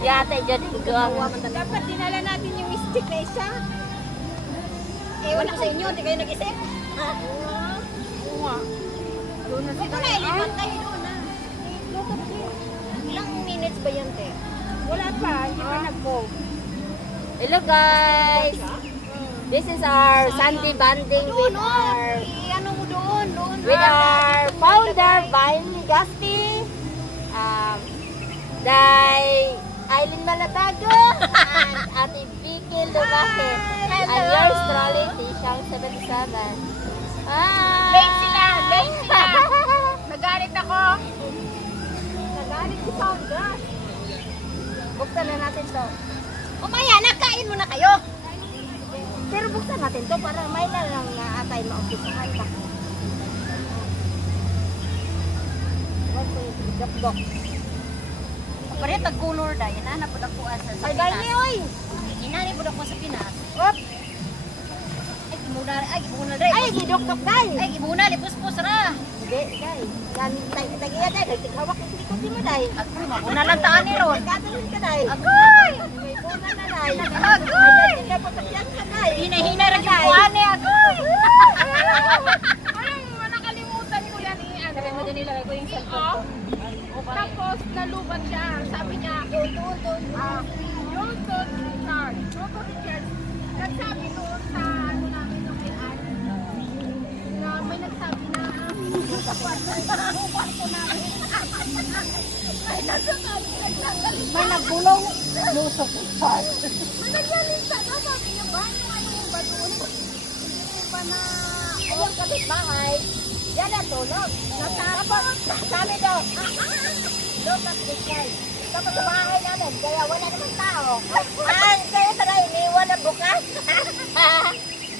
Yata dyan ko ang... Dapat dinala natin yung stick na isa. Ewan ko sa inyo, hindi kayo nag-isip. Oo nga. Doon na sila. Ilipat tayo doon na. Ilang minutes ba yan, te? Wala pa, hindi pa nag-go. Hello guys! This is our Sunday banding with our... Ano mo doon? With our founder, Vine Gaspi. Aileen Malabago and Ate Vicky Lumaque. And yours truly, Tishang 77. Hi! Late sila! Nagalit ako. Nagalit si founder. Buksan na natin to. Umaya, nakain mo na kayo. Pero buksan natin to para may na lang na atay maumpisahan pa. Huwag ko yung tigap-gok. Pare tag-color da, yan na po ako sa Pinas. Ay, gani oy! Inani po ako sa Pinas. Op! Ay, gibuna rin. Ay, gidok-dok day! Ay, gibuna, lipos-pos ra. Hindi, day. Gamit tayo day. Nagtighawak yung likod mo day. Ako, mabuna lang taan ni Ron. Nagkatalan ka day. Agoy! May puna na day. Agoy! Hindi po kasyan ka day. Hina-hina rin yung kuhane, agoy! Anong nakalimutan ko yan eh. Sabi mo din nilagay ko yung cellphone ko. Tapos nalubat siya. Sabi niya, don't recharge. Nagsabi doon sa ano namin yung may-an. Na may nagsabi na sa kwarto namin. Ay, May naggulong. Lusok yung part. may naglalisa na. Sabi niya ba? Yung ano yung ba doon? Hindi pa na... Yung kapitbahay. Yan ang tulog. Tapos, sabi doon. Lukas discay. Tapos sa bahay namin, kaya wala naman tao. Kaya taray, iniwan na bukas.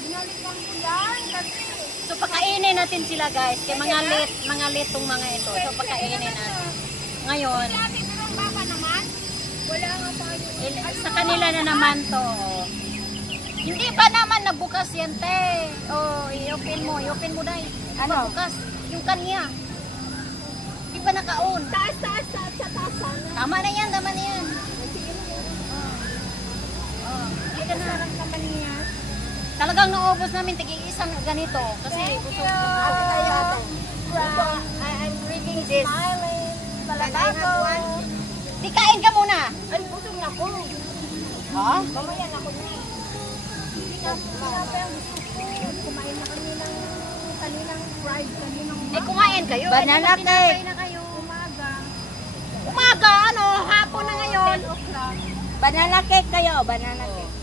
Binalikan ko yan kasi... So pakainin natin sila guys. Kaya mga late tong mga ito. So pakainin natin. Ngayon, naman, wala nga tayo. Sa kanila na naman to. Hindi pa naman nabukas yan, te. I-open mo dahil. Ano? Bukas. Yung kanya. Hindi pa nakaon. Taas. Tama na yan. Ika na. Talagang naubos namin tig-isang ganito. Kasi gusto Ate. I'm reading this. Di kain ka muna. Ay, busog na ko. Ha? Mamaya na ako na. Kumain na kami ng kaninang fried, kaninang... kumain kayo. Banana cake. Na kayo. Umaga, ano? Hapon na ngayon. Banana cake kayo, banana cake.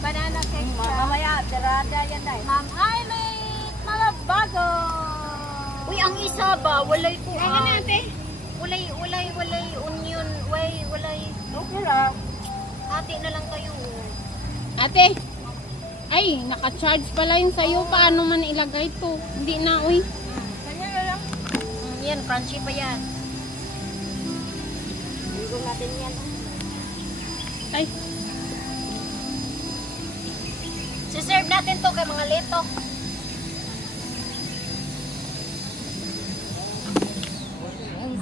Banana cake. Mamaya, sarada yan dahil. Ma'am Aileen Malabago. Uy, ang isa ba? Walay ko. Ano natin? Walay onion. Walay. Okay lang. Ate na lang kayo. Ate, ay, naka-charge pala yun sa'yo. Paano man ilagay to? Hindi na, uy. Kanya na lang. Yan, crunchy pa yan. Ligo natin yan. Ay, Siserve natin to kay mga leto.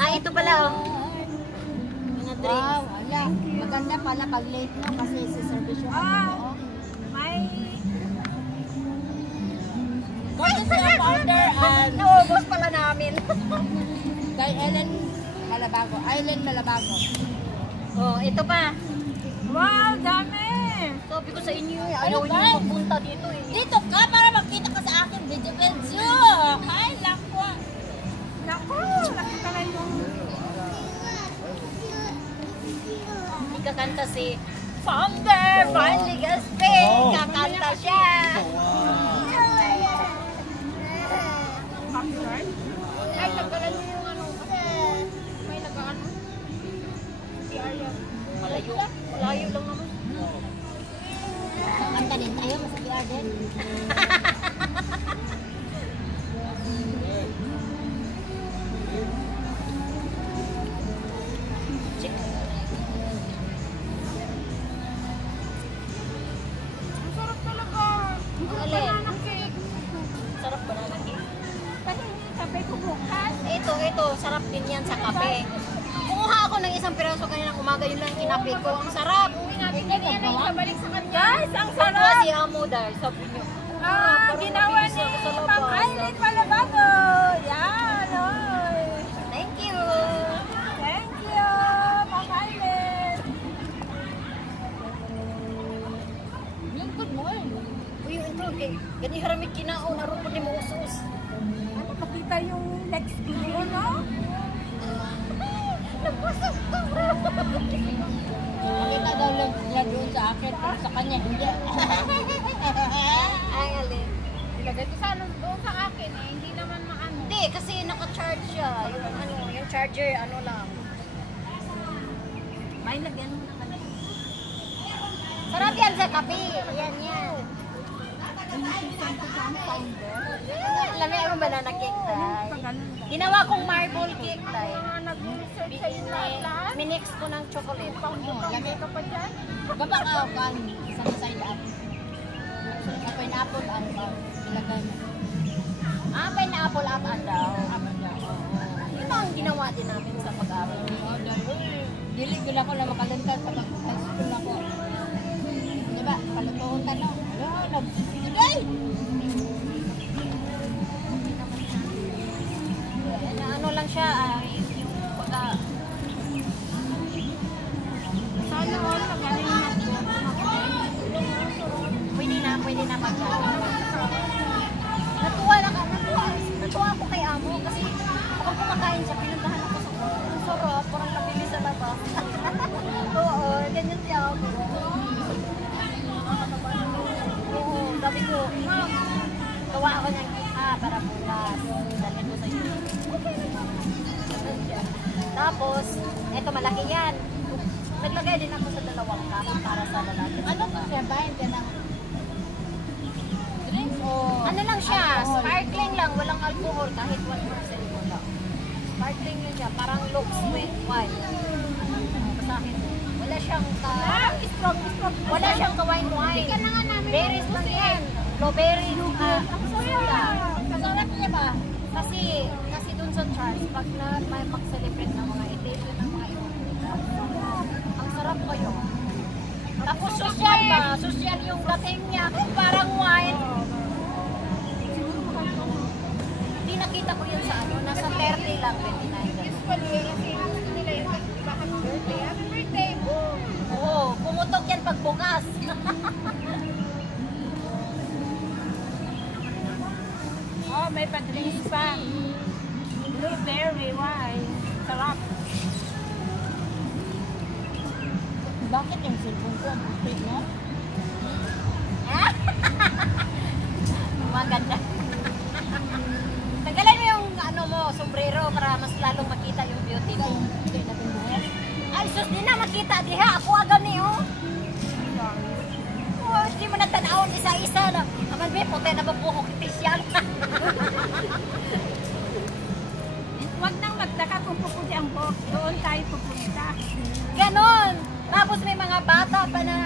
Ito pala oh. Mga drinks. Wow, ala. Maganda pala pag late no kasi si service yung May... What is your order and Naubos pala namin. kay Aileen Malabago. Oh, ito pa. Wow, dami! Sabi ko sa inyo, ayaw niyo magpunta dito eh. Dito ka para makita ka sa akin video. Ay, lako. Nakita lang yung... Ikakanta si Founder Vine Gaspi. Kakanta siya. Ay, nagkalan niyo yung ano. May nag-ano. Si Arya. Malayo lang naman. Kanta din tayo, masaki din. Ang sarap talaga. Banana cake. Sarap banana cake. Kasi kape ko bukas. Ito, sarap din yan sa kape. Kumuha ako ng isang piraso kanina umaga yun lang kinapi ko. Ang sarap. Balik sa kanya. Guys, ang Sarap sarap! si Amo dahil sabi niyo. Ginawa ni Ma'am Aileen Malabago. Yan, oy. Thank you. Thank you, Ma'am Aileen. Lingkod mo eh. Uy, ito, okay. Gani haramit kinaon, naroon po ni mo usos. Ano, makita yung next video, no? Makita daw lang niya doon sa akin, pero sa kanya hindi. Ay, alin. Ilagay ko sana doon sa akin eh, hindi naman maano. Hindi, kasi naka-charge siya. Yung charger, ano lang. May lagyan mo na kanina. Sarap yan sa kape. Yan. Alam mo yung banana cake tayo. Ginawa kong marble cake tayo. Minix ko ng chocolate. Lagay ka pa dyan. Baba ka, kan, isang side up. Sa pineapple, ano ba? Ilagay mo. Pineapple up and down. Yun ang ginawa din namin sa pag-aaral. Dili ko na ako na makalantad sa high school ako. Diba? Palutuon tanong. Nagsisigay! Ano lang siya, yung pagka... Sana all magaling na po. Pwede na natuwa ako kay Amo kasi kapag kumakain siya, pinuntahan ako sa ang sarap, parang nabili sa labas. Oo, ganyan siya ako. Oo, sabi ko, Ma'am, gawa ako ng para bukas. Dalhin ko sa iyo. Okay naman. Ganun siya. Tapos, eto malaki yan. Naglagay din ako sa dalawang cup para sa lalaki. Ano to siya ba? Hindi na drinks o Ano lang siya, alcohol? sparkling lang, walang alcohol, kahit 1% mo lang. Sparkling lang siya, parang looks with wine. Basahin mo. Wala siyang wala siyang ka-wine wine. Berries lang yan. Blueberry, soda. Masarap niya ba? Kasi dun sa church, pag may mag-celebrate ng mga occasion ng mga ibang ang sarap kayo. Tapos social ba? Social yung dating niya, parang wine. Hindi nakita ko yun sa ano, nasa 30 lang, 29. Happy birthday! Oo, pumutok yan pagbukas. Oh, may pa-drinks pa. Blueberry wine. Sarap. Bakit yung cellphone ko? Ang bukit mo? Maganda. Tanggalan mo yung ano mo, sombrero para mas lalong makita yung beauty mo. Hindi na buhok. Ay, sus, di na makita diha. Ako agad ni, oh. Oh, hindi mo natanawon isa-isa na. Aman, be, puti na mabuhok official. Huwag nang magtaka kung puputi ang buhok. Doon tayo pupunta. Ganon. Tapos may mga bata pa na,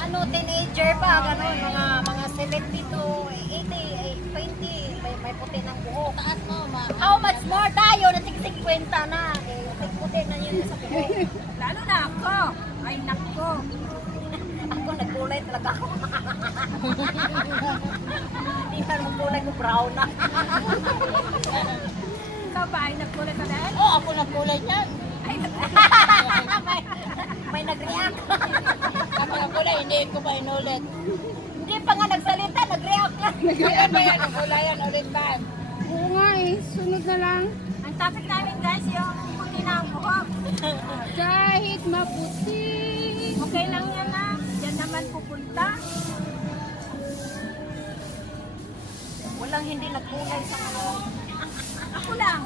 ano, teenager pa, ganon. Mga 70 to 80, 20, may puti ng buhok. Taas mo, How much more tayo? Natig-50 na. Puti na yun sa buhok. Lalo na ako. Ay, nako. Ako nagkulay talaga ako. Hindi na magkulay ko brown na. Ikaw ba ay nagkulay ka dahil? oh, ako nagkulay niyan. Ay, May nag-react. Ako nagkulay, hindi ko pa inulit. Hindi pa nga nagsalita, nag-react lang. Kaya ba yan, nagkulayan ulit ba? Oo nga eh, sunod na lang. ang topic namin guys, yung puti na ang buhok. Kahit maputi. Okay lang yan na. Diyan naman pupunta. Walang hindi nagkulay sa ano. Ako lang.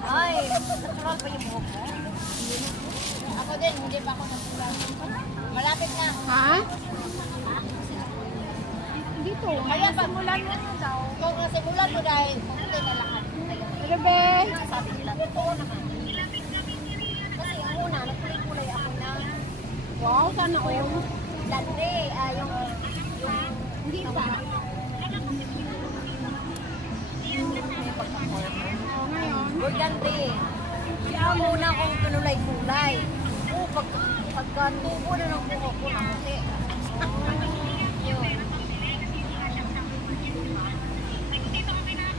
Ay, natural pa yung buhok mo. Ako din, hindi pa ako nagkulay. Malapit na. Ha? Dito. Kaya simulan mo na daw. Kung nasimulan mo dahil pumunti na lahat. Rebe. Sabi nila, totoo naman. Kasi ang una, nagkulay-kulay ako na Wow, sana all. lande, yung Hindi pa. burgundy. Kaya muna akong kulay-kulay. Oo, pag Pagkatubo na ng buhok ko na muti.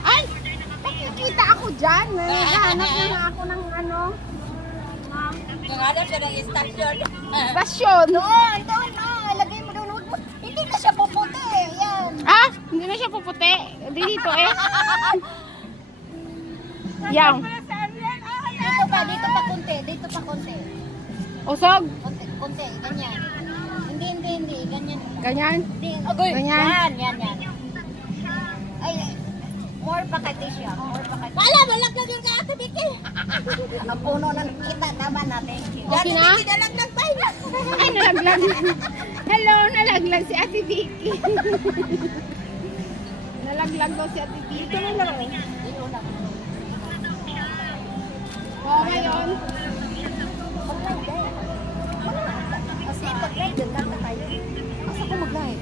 Ay! Nakikita ako dyan. Naghahanap na nga ako ng ano. Nanganap siya ng istasyon. Pasyon. Doon, doon, ilagay mo doon. Huwag mo. Hindi na siya puputi. Yan. Ah! Hindi na siya puputi. Hindi dito eh. Yang. Dito pa konti. Dito pa konti. Usog. Konti, konti. Ganyan. Hindi. Ganyan. Ganyan. Hindi. Ganyan. Yan. Ay, more pa kay Tisha. More pa kay Tisha. Wala, malaglag yung Ate Vicky. Ang puno na kita. Tama natin. Okay na? Vicky, nalaglag pa yun. Ay, nalaglag. Hello, nalaglag si Ate Vicky. Nalaglag daw si Ate Vicky. Ito na lang. Oo, ngayon. Kasi pag-live, ganda tayo. Asa ko mag-live?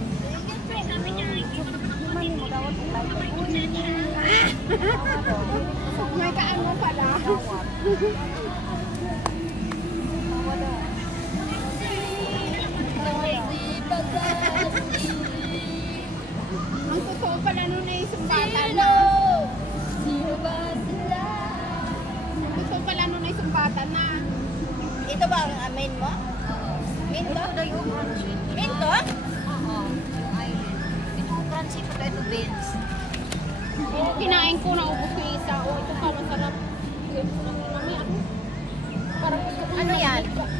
May kaano pala. Ang totoo pala nun ay sumbatan na. Sino ba sila? Ang totoo pala nun ay sumbatan na. Ito ba ang main mo? Main to? Main to? Oo. Ay, ito ang crunchy pa ito, beans. Kinain ko, naubos ko yung isa. O, ito pa, masarap. Parang gusto ko Ano yan? mag-